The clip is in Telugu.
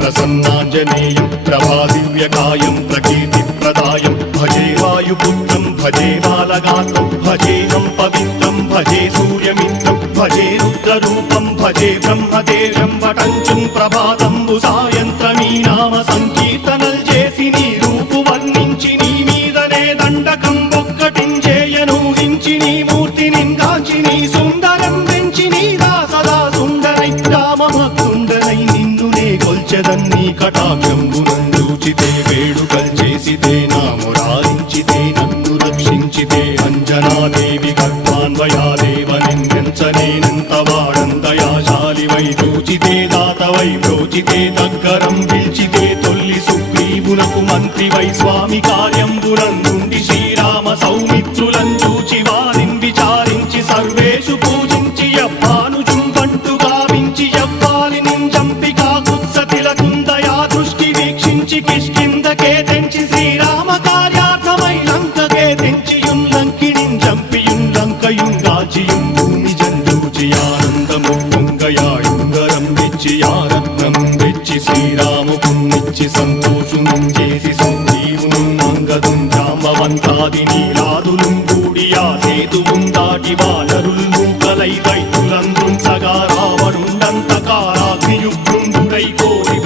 ప్రసన్నాంజనేయం ప్రభాదివ్యకాయం ప్రకీర్తిప్రదాయం భజే వాయుపుత్రం భజే బాలగాత్రం భజేహం పవిత్రం భజే సూర్యమిత్రం భజే రుద్రరూపం భజే బ్రహ్మదేవం వటంచుం ప్రభాతంబు సాయంత్రమీ నామ సంకీర్తనల్ చేసి నీ రూపు వర్ణించి నీ మీదనే దండకం ఒక్కటించేయనూహించి నీ మూర్తిని గాంచి నీ సుందరం పెంచి నీ దాసదా సుందరై రామభక్తుండరై నిన్నునే కొల్చెదన్నీ కటాక్షంబునందూచితే వేడుకల్ చేసితే నా మురారించితే నన్ను రక్షించితే అంజనాదేవి గర్భాన్వయాదేవనెంచనేనంత వాడందయాశాలివై చూచితే దాతవై బ్రోచితే దగ్గరం పిల్చితే తొల్లి సుగ్రీవునకు మంత్రివై స్వామి కార్యంబునందుండి శ్రీరామ సౌమిత్రులం చూచి వారిని విచారించి సర్వేషు పూజించి యవ్వానుజుంబంటు గావించి యవ్వాలిని చంపి కాకుత్సతిలకుందయా దృష్టి వీక్షించి కిష్కిందకే తెంచి శ్రీరామ కార్యార్థమై లంకకే తెంచియుం లంకిణిం చంపియుం లంకయుం గాచియుం భూమి జందూచి ఆనందము పొంగయాయుంగరం తెచ్చి ఆరత్నం తెచ్చి శ్రీరాముకున్నిచ్చి సంతోషునం చేసి సుగ్రీవును అంగదుం జాంబవంతాది నీలాదులు కూడి ఆ సేతువుం దాటి వానరుల్ మూకలై దైత్యులందృంచగా రావణుండంతకారాగ్నియుగ్రుండుడై కోరి